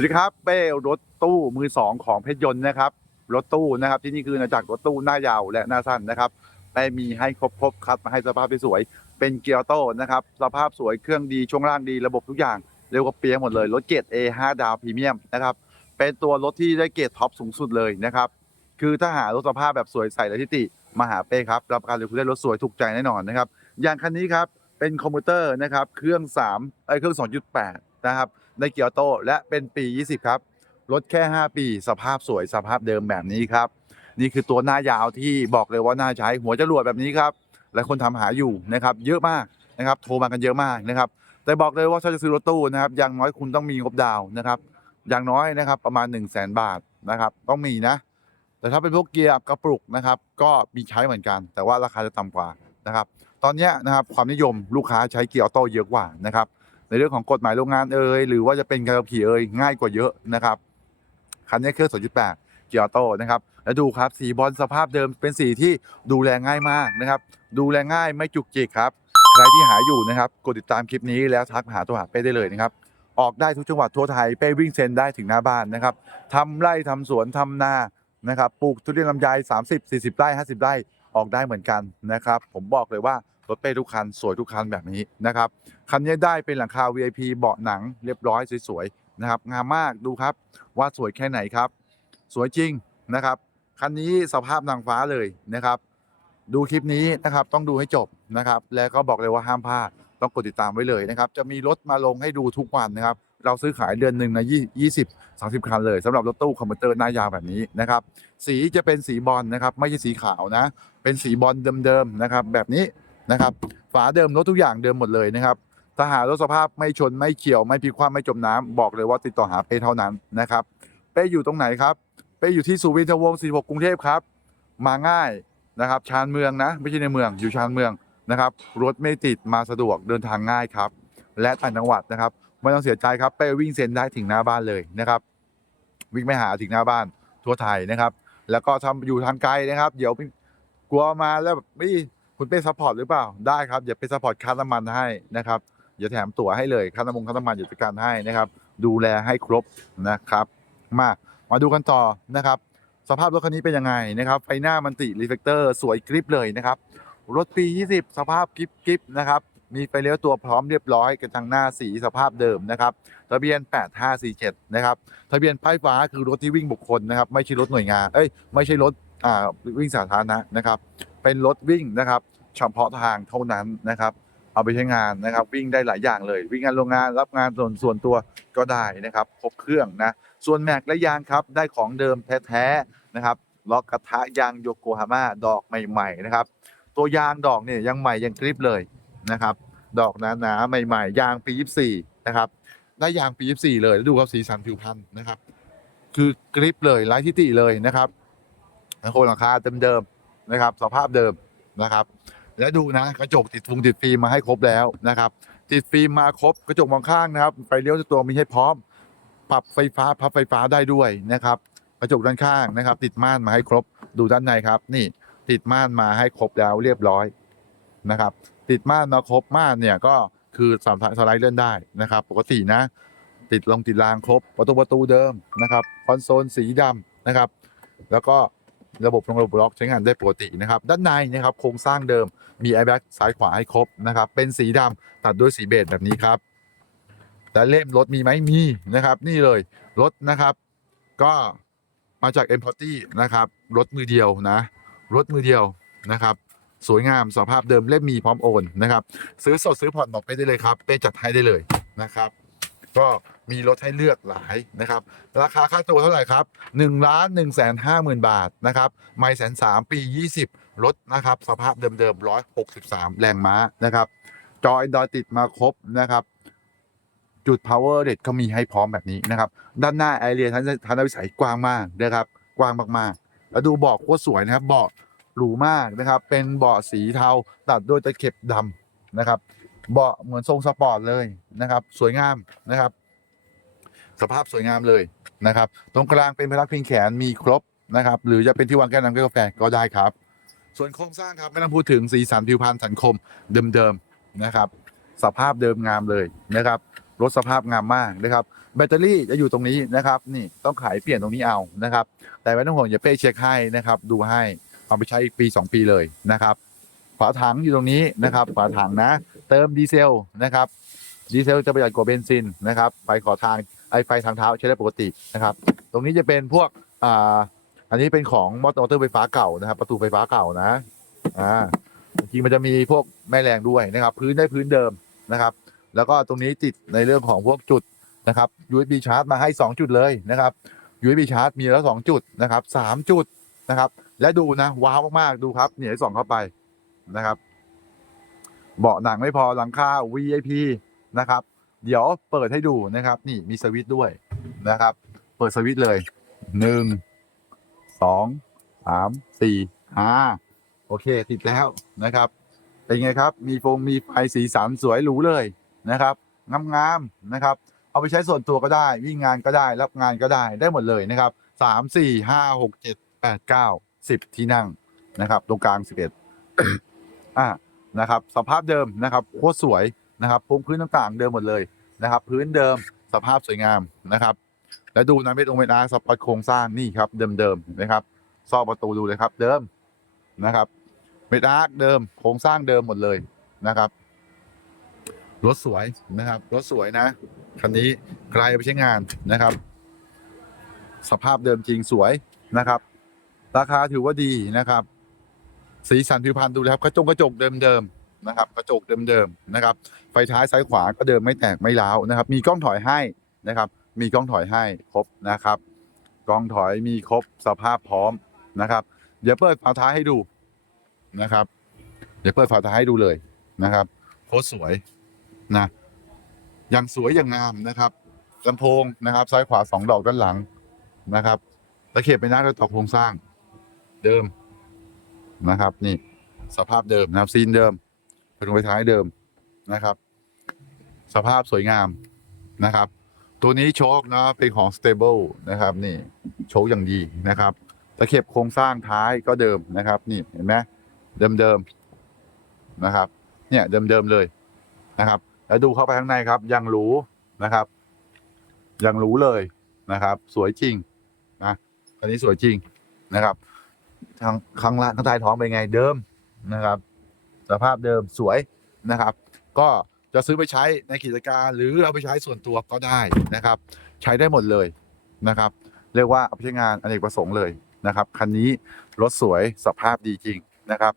สวัสดีครับเป้รถตู้มือสองของเพชรยนต์นะครับรถตู้นะครับ ที่นี่คือนาจากรรถตู้หน้ายาวและหน้าสั้นนะครับเป้มีให้ครบครบครับมาให้สภาพที่สวย เป็นเกียร์โต้นะครับสภาพสวยเครื่องดีช่วงล่างดีระบบทุกอย่างเร็วกว่าเปียหมดเลยรถเกรด A 5 ดาวพรีเมียมนะครับเป็นตัวรถที่ได้เกรดท็อปสูงสุดเลยนะครับคือถ้าหารถสภาพแบบสวยใสและทิติมาหาเป้ครับรับประกันเลยคุณได้รถสวยถูกใจแน่นอนนะครับอย่างคันนี้ครับเป็นคอมพิวเตอร์นะครับเครื่อง3ไอเครื่อง 2.8 นะครับ ในเกียร์โตและเป็นปี 20 ครับ รถแค่ 5 ปี สภาพสวยสภาพเดิมแบบนี้ครับ นี่คือตัวหน้ายาวที่บอกเลยว่าน่าใช้หัวจรวดแบบนี้ครับหลายคนทำหาอยู่นะครับ เยอะมากนะครับ โทรมากันเยอะมากนะครับ แต่บอกเลยว่าถ้าจะซื้อรถตู้นะครับอย่างน้อยคุณต้องมีงบดาวนะครับ อย่างน้อยนะครับประมาณ 1 0 0 0 0แบาทนะครับ ต้องมีนะ แต่ถ้าเป็นพวกเกียร์กระปุกนะครับ ก็มีใช้เหมือนกัน แต่ว่าราคาจะต่ำกว่านะครับ ตอนนี้นะครับความนิยมลูกค้าใช้เกียร์ออโต้เยอะกว่านะครับ ในเรื่องของกฎหมายโรงงานเอ่ยหรือว่าจะเป็นการขับขี่เอ่ยง่ายกว่าเยอะนะครับคันนี้เครื่อง2.8เกียร์ออโต้นะครับแล้วดูครับสีบอลสภาพเดิมเป็นสีที่ดูแลง่ายมากนะครับดูแลง่ายไม่จุกจิกครับใครที่หาอยู่นะครับกดติดตามคลิปนี้แล้วทักหาตัวหาเป้ได้เลยนะครับออกได้ทุกจังหวัดทั่วไทยเป้วิ่งเซนได้ถึงหน้าบ้านนะครับทำไร่ทำสวนทำนานะครับปลูกทุเรียนลำไย30 40ไร่50ไร่ออกได้เหมือนกันนะครับ ผมบอกเลยว่า รถเป้ทุกคัน สวยทุกคันแบบนี้นะครับคันนี้ได้เป็นหลังคา VIP เบาะหนังเรียบร้อยสวยๆนะครับงามมากดูครับว่าสวยแค่ไหนครับ สวยจริงนะครับคันนี้สภาพนางฟ้าเลยนะครับ ดูคลิปนี้นะครับต้องดูให้จบนะครับ แล้วก็บอกเลยว่าห้ามพลาดต้องกดติดตามไว้เลยนะครับ จะมีรถมาลงให้ดูทุกวันนะครับ เราซื้อขายเดือนหนึ่งนะยี่สิบสามสิบคันเลยสำหรับรถตู้คอมพิวเตอร์หน้ายาวแบบนี้นะครับ สีจะเป็นสีบอลนะครับ ไม่ใช่สีขาวนะ เป็นสีบอลเดิมๆนะครับ แบบนี้ นะครับ ฝาเดิมรถทุกอย่างเดิมหมดเลยนะครับถ้าหารถสภาพไม่ชนไม่เขียวไม่พลิกคว่ำไม่จมน้ำบอกเลยว่าติดต่อหาเป้เท่านั้นนะครับ เป้อยู่ตรงไหนครับ เป้อยู่ที่สุวินทวงศ์46กรุงเทพครับ มาง่ายนะครับชานเมืองนะไม่ใช่ในเมืองอยู่ชานเมืองนะครับรถไม่ติดมาสะดวกเดินทางง่ายครับ และต่างจังหวัดนะครับไม่ต้องเสียใจครับเป้วิ่งเซ็นได้ถึงหน้าบ้านเลยนะครับวิ่งไม่หาถึงหน้าบ้านทั่วไทยนะครับ แล้วก็ทำอยู่ทางไกลนะครับ เดี๋ยวกลัวมาแล้วแบบไม่ คุณเป้ซัพพอร์ตหรือเปล่าได้ครับเดี๋ยวเป้ซัพพอร์ตค่าน้ำมันให้นะครับเดี๋ยวแถมตั๋วให้เลยค่าน้ำมันค่าน้ำมันเดี๋ยวจัดการให้นะครับ ดูแลให้ครบนะครับ มามาดูกันต่อนะครับ สภาพรถคันนี้เป็นยังไงนะครับไฟหน้ามันติรีเฟกเตอร์สวยกริปเลยนะครับรถปี 20 สภาพกริปกริปนะครับมีไฟเลี้ยวตัวพร้อมเรียบร้อยกันทางหน้าสีสภาพเดิมนะครับทะเบียน 8547 นะครับทะเบียนป้ายฟ้าคือรถที่วิ่งบุคคลนะครับ ไม่ใช่รถหน่วยงานเอ้ยไม่ใช่รถอ่าวิ่งสาธารณะนะครับ เป็นรถวิ่งนะครับเฉพาะทางเท่านั้นนะครับเอาไปใช้งานนะครับ วิ่งได้หลายอย่างเลย วิ่งงานโรงงานรับงานส่วนส่วนตัวก็ได้นะครับครบเครื่องนะส่วนแม็กและยางครับได้ของเดิมแท้ๆนะครับล็อกกระทะยางโยโกฮาม่าดอกใหม่ๆนะครับตัวยางดอกเนี่ยยังใหม่ยังกริบเลยนะครับ ดอกหนาๆใหม่ ๆ ยางปี 24 นะครับได้ยางปี 24 เลยแล้วดูครับสีสันผิวพรรณนะครับ คือกริบเลยไร้ที่ติเลยนะครับโครงหลังคาเดิมๆ นะครับ สภาพเดิมนะครับ แล้วดูนะกระจกติดฟุงติดฟิล์มมาให้ครบแล้วนะครับ ติดฟิล์มมาครบกระจกมองข้างนะครับไฟเลี้ยวตัวมีให้พร้อม ปรับไฟฟ้าพับไฟฟ้าได้ด้วยนะครับ กระจกด้านข้างนะครับ ติดม่านมาให้ครบดูด้านในครับ นี่ติดม่านมาให้ครบแล้วเรียบร้อยนะครับ ติดม่านมาครบม่านเนี่ยก็คือสามารถสไลด์เลื่อนได้นะครับ ปกตินะ ติดลงติดรางครบประตูประตูเดิมนะครับคอนโซลสีดำนะครับ แล้วก็ ระบบระบบล็อกใช้งานได้ปกตินะครับด้านในนะครับโครงสร้างเดิมมีไอแบ็กซ้ายขวาให้ครบนะครับเป็นสีดำตัดด้วยสีเบจแบบนี้ครับแต่เล่มรถมีไหมมีนะครับ นี่เลยรถนะครับ ก็มาจาก e m p o r t y นะครับรถมือเดียวนะรถมือเดียวนะครับ สวยงามสภาพเดิมเล่มมีพร้อมโอนนะครับ ซื้อสดซื้อผ่อนบอกไปได้เลยครับเป้จัดให้ได้เลยนะครับ ก็มีรถให้เลือกหลายนะครับ ราคาค่าตัวเท่าไหร่ครับ1ล้าน1แสน5หมื่นบาทนะครับไม่แสนสามปี 20 รถนะครับ สภาพเดิมๆ 163 แรงม้านะครับ จอ Android ติดมาครบนะครับ จุด power เด็ดเขามีให้พร้อมแบบนี้นะครับ ด้านหน้าไอเรียทันทันวิสัยกว้างมากนะครับ กว้างมากๆ แล้วดูเบาะโคตรสวยนะครับเบาะหรูมากนะครับ เป็นเบาะสีเทาตัดด้วยตะเข็บดำนะครับ เบาะเหมือนทรงสปอร์ตเลยนะครับ สวยงามนะครับ สภาพสวยงามเลยนะครับ ตรงกลางเป็นพลักพิงแขนมีครบนะครับ หรือจะเป็นที่วางแก้วน้ำแก้วกาแฟก็ได้ครับ ส่วนโครงสร้างครับไม่ต้องพูดถึงสีสันผิวพรรณสังคมเดิมๆนะครับ สภาพเดิมงามเลยนะครับรถสภาพงามมากนะครับ แบตเตอรี่จะอยู่ตรงนี้นะครับ นี่ต้องขายเปลี่ยนตรงนี้เอานะครับ แต่ไม่ต้องห่วงอย่าเป้เช็คให้นะครับ ดูให้เอาไปใช้อีกปี 2 ปีเลยนะครับ ฝาถังอยู่ตรงนี้นะครับ ฝาถังนะ เติมดีเซลนะครับดีเซลจะประหยัดกว่าเบนซินนะครับไฟขอทางไอไฟทางเท้าใช้ได้ปกตินะครับ ตรงนี้จะเป็นพวกอ่าอันนี้เป็นของมอเตอร์ไฟฟ้าเก่านะครับ ประตูไฟฟ้าเก่านะอ่าจริงมันจะมีพวกแม่แรงด้วยนะครับ พื้นได้พื้นเดิมนะครับ แล้วก็ตรงนี้ติดในเรื่องของพวกจุดนะครับ USB ชาร์จมาให้ 2 จุดเลยนะครับ USB ชาร์จมีแล้ว 2 จุดนะครับ3จุดนะครับ และดูนะว้าวมากๆดูครับเนี่ยส่องเข้าไปนะครับ เบาะหนังไม่พอหลังคา VIP นะครับ เดี๋ยวเปิดให้ดูนะครับ นี่มีสวิตช์ด้วยนะครับ เปิดสวิตช์เลยหนึ่งสองสามสี่ห้าโอเค ติดแล้วนะครับ เป็นไงครับ มีโฟมมีไฟสีสันสวยหรูเลยนะครับงามๆนะครับ เอาไปใช้ส่วนตัวก็ได้ วิ่งงานก็ได้ รับงานก็ได้ได้หมดเลยนะครับสามสี่ห้าหกเจ็ดแปดเก้าสิบที่นั่งนะครับ ตรงกลางสิบเอ็ดอ่า นะครับสภาพเดิมนะครับโคตรสวยนะครับพงพื้นต่างๆ เดิมหมดเลยนะครับ พื้นเดิมสภาพสวยงามนะครับ แล้วดูนะไม่ตรงเวลาสปอตโครงสร้างนี่ครับเดิมๆนะครับซอกประตูดูเลยครับเดิมนะครับเมดอาร์คเดิมโครงสร้างเดิมหมดเลยนะครับรถสวยนะครับรถสวยนะคันนี้ใครไปใช้งานนะครับ สภาพเดิมจริงสวยนะครับ ราคาถือว่าดีนะครับ สีสันผิวพรรณดูแล้วครับกระจกกระจกเดิมๆนะครับ กระจกเดิมๆนะครับ ไฟท้ายซ้ายขวาก็เดิมไม่แตกไม่ร้าวนะครับ มีกล้องถอยให้นะครับ มีกล้องถอยให้ครบนะครับ กล้องถอยมีครบสภาพพร้อมนะครับ เดี๋ยวเปิดฝาท้ายให้ดูนะครับ เดี๋ยวเปิดฝาท้ายให้ดูเลยนะครับโคตรสวยนะอย่างสวยอย่างงามนะครับลำโพงนะครับ ซ้ายขวาสองดอกด้านหลังนะครับตะเข็บเป็นหน้าด้วยต่อโครงสร้าง เดิม นะครับ นี่สภาพเดิมนะครับซีนเดิมเป็นไฟท้ายเดิมนะครับ สภาพสวยงามนะครับ ตัวนี้โชคนะเป็นของ stable นะครับ นี่โชคอย่างดีนะครับตะเข็บโครงสร้างท้ายก็เดิมนะครับ นี่เห็นไหมเดิมเดิมนะครับ เนี่ยเดิมเดิมเลยนะครับ แล้วดูเข้าไปข้างในครับยังหรูนะครับยังหรูเลยนะครับ สวยจริงนะอันนี้สวยจริงนะครับ ทางข้างล่างข้างใต้ท้องเป็นไงเดิมนะครับ สภาพเดิมสวยนะครับ ก็จะซื้อไปใช้ในกิจการหรือเราไปใช้ส่วนตัวก็ได้นะครับ ใช้ได้หมดเลยนะครับ เรียกว่าเอาไปใช้งานอเนกประสงค์เลยนะครับคันนี้รถสวยสภาพดีจริงนะครับ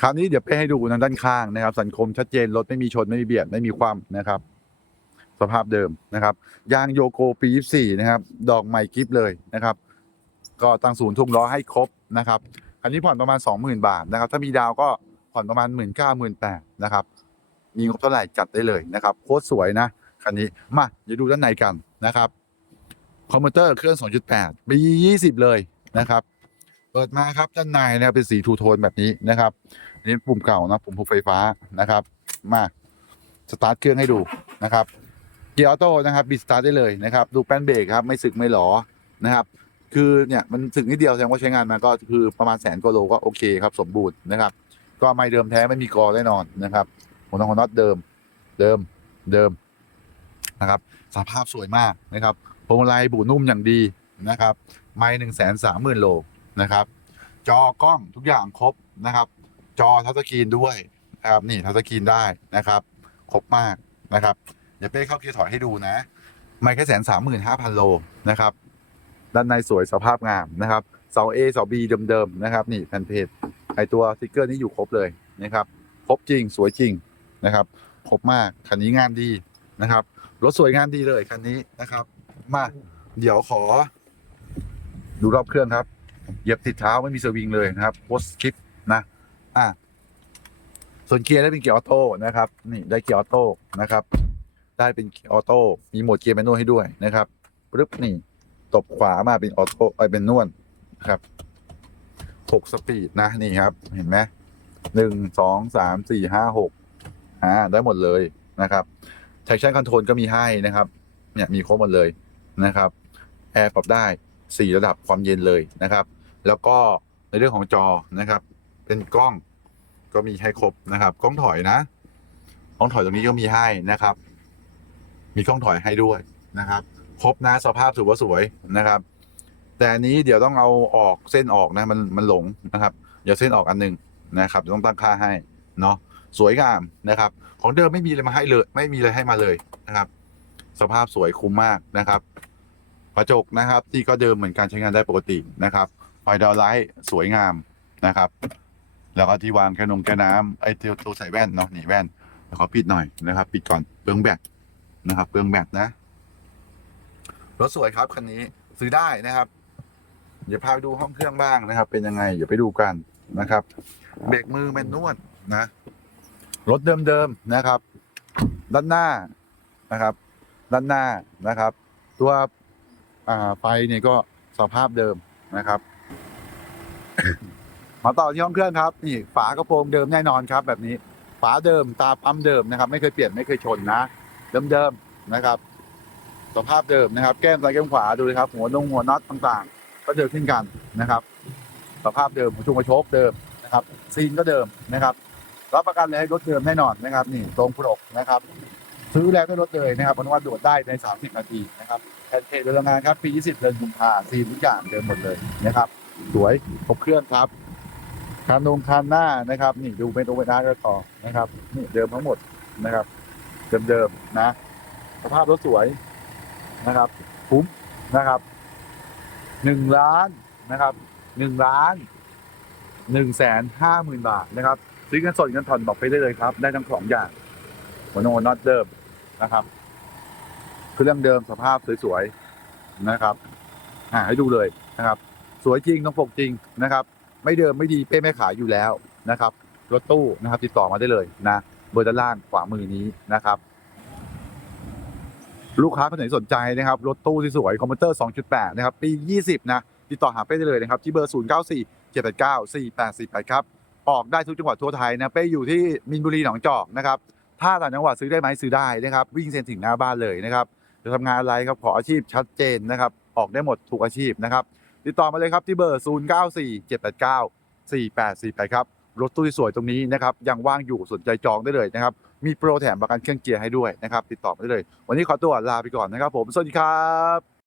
คราวนี้เดี๋ยวไปให้ดูทางด้านข้างนะครับ สันคมชัดเจนรถไม่มีชนไม่มีเบียดไม่มีความนะครับ สภาพเดิมนะครับ ยางโยโกปี 24 นะครับ ดอกใหม่กิฟเลยนะครับ ก็ตั้งศูนย์ทุ่มล้อให้ครบนะครับคันนี้ผ่อนประมาณ 20,000 บาทนะครับ ถ้ามีดาวก็ผ่อนประมาณ 1 9 0 0 0 0 8นะครับ มีงบเท่าไหร่จัดได้เลยนะครับ โคตรสวยนะคันนี้ มาเดี๋ยวดูด้านในกันนะครับ คอมพิวเตอร์เครื่อง 2.8ปี20 เลยนะครับเปิดมาครับด้านในนะครับเป็นสีทูโทนแบบนี้นะครับอันนี่ปุ่มเก่านะปุ่มพวกไฟฟ้านะครับ มาสตาร์ทเครื่องให้ดูนะครับ เกียร์ออโต้นะครับบิดสตาร์ทได้เลยนะครับ ดูแป้นเบรกครับ ไม่สึกไม่หลอนะครับ คือเนี่ยมันสึกนิดเดียวแสดงว่าใช้งานมาก็คือประมาณแสนกว่าโลก็โอเคครับสมบูรณ์นะครับ ก็ไม่เดิมแท้ไม่มีกอแน่นอนนะครับหัวน็อตหัวน็อตเดิมเดิมเดิมนะครับสภาพสวยมากนะครับพวงมาลัยบูนุ่มอย่างดีนะครับ ไม่หนึ่งแสนสามหมื่นโลนะครับ จอกล้องทุกอย่างครบนะครับ จอทัชสกรีนด้วยนะครับนี่ทัชสกรีนได้นะครับครบมากนะครับเดี๋ยวเป้เข้าเกียร์ถอยให้ดูนะ ไม่แค่แสนสามหมื่นห้าพันโลนะครับ ด้านในสวยสภาพงามนะครับเสา A เสา B เดิมๆนะครับนี่แผ่นเพจไอตัวสติกเกอร์นี้อยู่ครบเลยนะครับครบจริงสวยจริงนะครับครบมากคันนี้งานดีนะครับรถสวยงานดีเลยคันนี้นะครับ มาเดี๋ยวขอ ดูรอบเครื่องครับเหยียบติดเท้าไม่มีสวิงเลยนะครับโพสคลิปนะอะส่วนเกียร์ได้เป็นเกียร์ออโต้นะครับ นี่ได้เกียร์ออโต้นะครับ ได้เป็นเกียร์ออโต้มีโหมดเกียร์แมนนวลให้ด้วยนะครับปึ๊บนี่ ตบขวามาเป็นออโต้ไปเป็นนวลนะครับหกสปีดนะนี่ครับ เห็นไหมหนึ่งสองสามสี่ห้าหกอ่าได้หมดเลยนะครับ traction control ก็มีให้นะครับ เนี่ยมีครบหมดเลยนะครับแอร์ปรับได้สี่ระดับความเย็นเลยนะครับ แล้วก็ในเรื่องของจอนะครับ เป็นกล้องก็มีให้ครบนะครับ กล้องถอยนะ กล้องถอยตรงนี้ก็มีให้นะครับ มีช่องถอยให้ด้วยนะครับ ครบนะสภาพถือว่าสวยนะครับ แต่อันนี้เดี๋ยวต้องเอาออกเส้นออกนะมันมันหลงนะครับอย่าเส้นออกอันหนึงนะครับต้องตั้งค่าให้เนาะสวยงามนะครับ ของเดิมไม่มีอะไรมาให้เลย ไม่มีอะไรให้มาเลยนะครับ สภาพสวยคุ้มมากนะครับกระจกนะครับที่ก็เดิมเหมือนการใช้งานได้ปกตินะครับไฟดาวไลท์สวยงามนะครับ แล้วก็ที่วางแกนงแกน้ำไอ้ตัวตัวใส่แว่นเนาะหนีแว่นแล้วขอปิดหน่อยนะครับ ปิดก่อนเปลืองแบตนะครับ เปลืองแบตนะ รถสวยครับคันนี้ซื้อได้นะครับ เดี๋ยวพาไปดูห้องเครื่องบ้างนะครับ เป็นยังไงเดี๋ยวไปดูกันนะครับเบรกมือแมนนวลนะรถเดิมๆนะครับ ด้านหน้านะครับ ด้านหน้านะครับ ตัวอ่าไฟเนี่ยก็สภาพเดิมนะครับ มาต่อที่ห้องเครื่องครับ นี่ฝากระโปรงเดิมแน่นอนครับ แบบนี้ฝาเดิมตาปั๊มเดิมนะครับ ไม่เคยเปลี่ยนไม่เคยชนนะ เดิมๆนะครับ สภาพเดิมนะครับ แก้มซ้ายแก้มขวาดูเลยครับ หัวนงหัวน็อตต่างๆ ก็เดิมเช่นกันนะครับ สภาพเดิมหัวชุงกระโชกเดิมนะครับ ซีนก็เดิมนะครับ รับประกันเลยให้รถเดิมแน่นอนนะครับ นี่ตรงปลกนะครับ ซื้อแล้วได้รถเลยนะครับเพราะว่าโดดได้ใน 30 นาทีนะครับแอนเทสโรงงานครับปี 20 เดือนกุมภาซีนทุกอย่างเดิมหมดเลยนะครับ สวยครบเครื่องครับคันนงคันหน้านะครับ นี่ดูเป็นโอเวอร์นาร์ก็ต่อนะครับ นี่เดิมทั้งหมดนะครับ เดิมๆนะ สภาพรถสวย นะครับคุ้มนะครับหนึ่งล้านนะครับหนึ่งล้านหนึ่งแสนห้าหมื่นบาทนะครับ ซื้อเงินสดเงินผ่อนบอกไปได้เลยครับ ได้ทั้งสองอย่างหัวโนน็อตเดิมนะครับเครื่องเดิมสภาพสวยๆนะครับอ่าให้ดูเลยนะครับ สวยจริงต้องปกจริงนะครับ ไม่เดิมไม่ดีเป้ไม่ขายอยู่แล้วนะครับรถตู้นะครับ ติดต่อมาได้เลยนะ เบอร์ด้านล่างขวามือนี้นะครับ ลูกค้าคนไหนสนใจนะครับ รถตู้ที่สวยคอมพิวเตอร์ 2.8 นะครับ ปี 20 นะ ติดต่อหาเป้ได้เลยนะครับ ที่เบอร์ 094 789 4848 ครับ ออกได้ทุกจังหวัดทั่วไทยนะ เป้อยู่ที่มินบุรีหนองจอกนะครับ ถ้าต่างจังหวัดซื้อได้ไหมซื้อได้นะครับ วิ่งเซ็นถึงหน้าบ้านเลยนะครับ จะทำงานอะไรครับ ขออาชีพชัดเจนนะครับ ออกได้หมดทุกอาชีพนะครับ ติดต่อมาเลยครับที่เบอร์ 094 789 4848 ครับ รถตู้ที่สวยตรงนี้นะครับ ยังว่างอยู่สนใจจองได้เลยนะครับ มีโปรแถมประกันเครื่องเกียร์ให้ด้วยนะครับ ติดต่อมาได้เลย วันนี้ขอตัวลาไปก่อนนะครับผม สวัสดีครับ